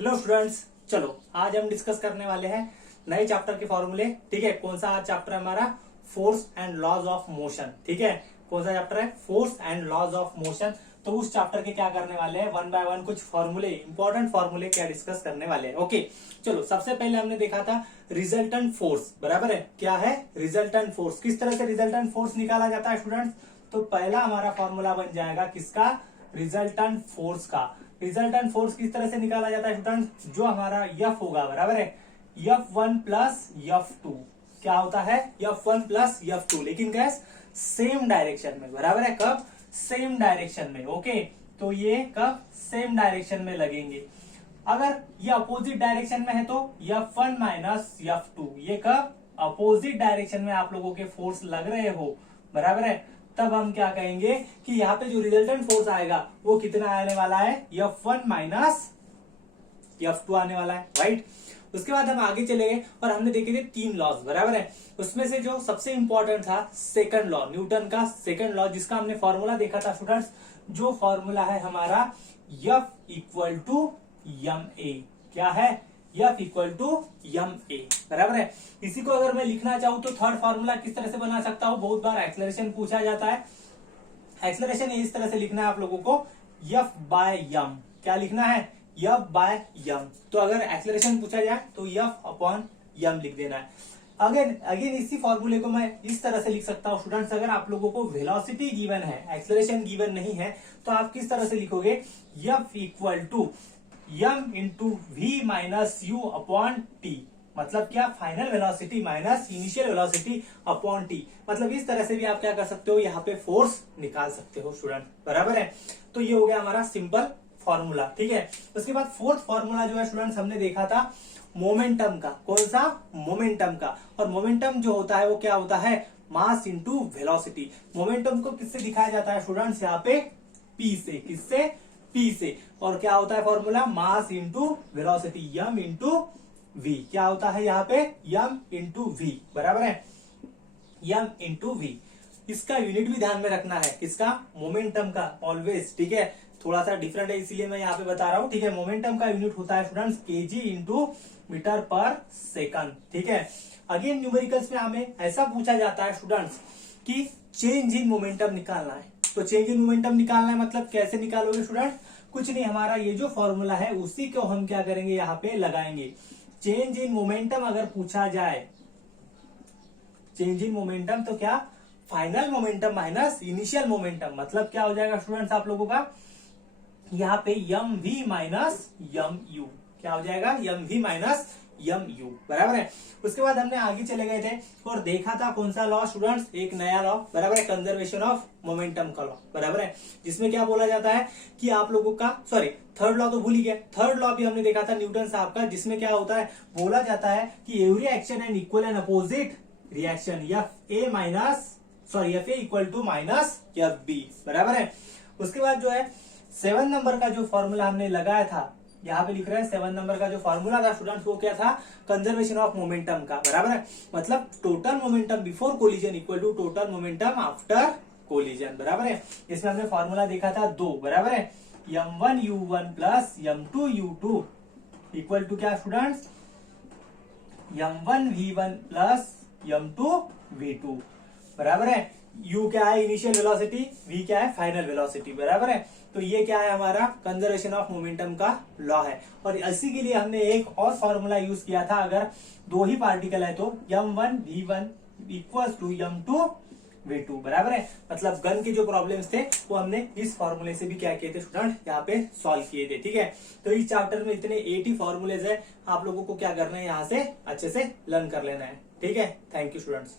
Hello students, चलो आज हम डिस्कस करने वाले हैं नए चैप्टर के फॉर्मूले। ठीक है, कौन सा आज चैप्टर है हमारा? Force and laws of motion. ठीक है, कौन सा चैप्टर है? Force and laws of motion. तो उस चैप्टर के क्या करने वाले हैं, वन बाय वन कुछ फॉर्मूले, इंपॉर्टेंट फॉर्मूले क्या डिस्कस करने वाले हैं। ओके, चलो सबसे पहले हमने देखा था रिजल्टेंट फोर्स। बराबर है, क्या है रिजल्टेंट फोर्स? किस तरह से रिजल्टेंट फोर्स निकाला जाता है स्टूडेंट्स? तो पहला हमारा फॉर्मूला बन जाएगा किसका? रिजल्टेंट फोर्स का। रिजल्टेंट फोर्स किस तरह से निकाला जाता है स्टूडेंट्स? जो हमारा F होगा, बराबर है, F1 प्लस F2 क्या होता है? F1 प्लस F2, लेकिन कैस सेम डायरेक्शन में। बराबर है, कब? सेम डायरेक्शन में। ओके, तो ये कब सेम डायरेक्शन में लगेंगे? अगर ये अपोजिट डायरेक्शन में है तो F1 माइनस F2, ये कब अपोजिट डायरेक्शन में आप लोगों के फोर्स लग रहे हो। बराबर है, तब हम क्या कहेंगे कि यहाँ पे जो रिजल्टेंट फोर्स आएगा वो कितना आने वाला है? F1 माइनस F2 आने वाला है, राइट। उसके बाद हम आगे चले गए और हमने देखे थे तीन लॉज। बराबर है, उसमें से जो सबसे इंपॉर्टेंट था सेकंड लॉ, न्यूटन का सेकंड लॉ, जिसका हमने फॉर्मूला देखा था स्टूडेंट्स। जो फॉर्मूला है हमारा F equal to m a. क्या है? F equal to m a. बराबर है, इसी को अगर मैं लिखना चाहूं तो थर्ड फॉर्मूला किस तरह से बना सकता हूं? बहुत बार एक्सेलरेशन पूछा जाता है। एक्सेलरेशन इस तरह से लिखना है आप लोगों को, F बाय एम। क्या लिखना है? F by m. तो अगर एक्सेलरेशन पूछा जाए तो F अपॉन एम लिख देना है। अगेन इसी फॉर्मूले को मैं इस तरह से लिख सकता हूं स्टूडेंट्स। अगर आप लोगों को वेलोसिटी गिवन है, एक्सेलरेशन गिवन नहीं है, तो आप किस तरह से लिखोगे? F equal to m into v minus u upon t. मतलब क्या? Final velocity minus initial velocity upon t. मतलब इस तरह से भी आप क्या कर सकते हो, यहाँ पे फोर्स निकाल सकते हो स्टूडेंट। बराबर है, तो ये हो गया हमारा सिंपल फॉर्मूला। ठीक है, उसके बाद फोर्थ फॉर्मूला जो है स्टूडेंट्स हमने देखा था मोमेंटम का। कौन सा? मोमेंटम का। और मोमेंटम जो होता है वो क्या होता है? मास इंटू वेलोसिटी। मोमेंटम को किससे दिखाया जाता है स्टूडेंट्स? यहाँ पे पी से। किससे? पी से। और क्या होता है formula? Mass into velocity, m into v. क्या होता है यहाँ पे? M into v. बराबर है, एम इंटू वी। इसका यूनिट भी ध्यान में रखना है, किसका? मोमेंटम का, ऑलवेज। ठीक है, थोड़ा सा डिफरेंट है इसीलिए मैं यहाँ पे बता रहा हूँ। ठीक है, मोमेंटम का यूनिट होता है स्टूडेंट्स केजी इंटू मीटर पर सेकंड। ठीक है, अगेन न्यूमेरिकल्स में हमें ऐसा पूछा जाता है स्टूडेंट्स कि चेंज इन मोमेंटम निकालना है। तो चेंज इन मोमेंटम निकालना है, मतलब कैसे निकालोगे स्टूडेंट? कुछ नहीं, हमारा ये जो फॉर्मूला है उसी को हम क्या करेंगे, यहाँ पे लगाएंगे। चेंज इन मोमेंटम अगर पूछा जाए, चेंज इन मोमेंटम, तो क्या? Final momentum minus initial momentum. मतलब क्या हो जाएगा स्टूडेंट्स आप लोगों का? यहाँ पे m v minus m u. क्या हो जाएगा? M v minus m u. बराबर है, उसके बाद हमने आगे चले गए थे और देखा था कौन सा लॉ स्टूडेंट्स? एक नया लॉ। बराबर है, कंजर्वेशन ऑफ मोमेंटम का लॉ। बराबर है, जिसमें क्या बोला जाता है कि आप लोगों का, सॉरी थर्ड लॉ तो भूल ही गए। थर्ड लॉ भी हमने देखा था न्यूटन साहब का, जिसमें क्या होता है, बोला जाता है कि every action and equal and opposite reaction. F A minus, sorry F A equal to minus F B. बराबर है, उसके बाद जो है 7 नंबर का जो फॉर्मूला हमने लगाया था, यहाँ पे लिख रहे हैं 7 नंबर का जो फॉर्मूला था स्टूडेंट्स, वो क्या था? कंजर्वेशन ऑफ मोमेंटम का। बराबर है, मतलब total momentum before collision equal to total momentum after collision. बराबर है, इसमें हमने फॉर्मूला देखा था 2। बराबर है, m1u1 plus m2u2 equal to क्या स्टूडेंट्स? m1v1 plus m2v2। बराबर है, u क्या है? इनिशियल वेलोसिटी, v क्या है? Final velocity. बराबर है, तो ये क्या है? हमारा कंजर्वेशन ऑफ मोमेंटम का लॉ है। और इसी के लिए हमने एक और फॉर्मूला यूज किया था, अगर दो ही पार्टिकल है तो m1v1 इक्वल्स टू m2v2। बराबर है, मतलब गन के जो प्रॉब्लम्स थे वो हमने इस फॉर्मूले से भी क्या किए थे स्टूडेंट, यहाँ पे सॉल्व किए थे। ठीक है, तो इस चैप्टर में इतने 80 फॉर्मूलेज है, आप लोगों को क्या करना है, यहाँ से अच्छे से लर्न कर लेना है। ठीक है, थैंक यू स्टूडेंट्स।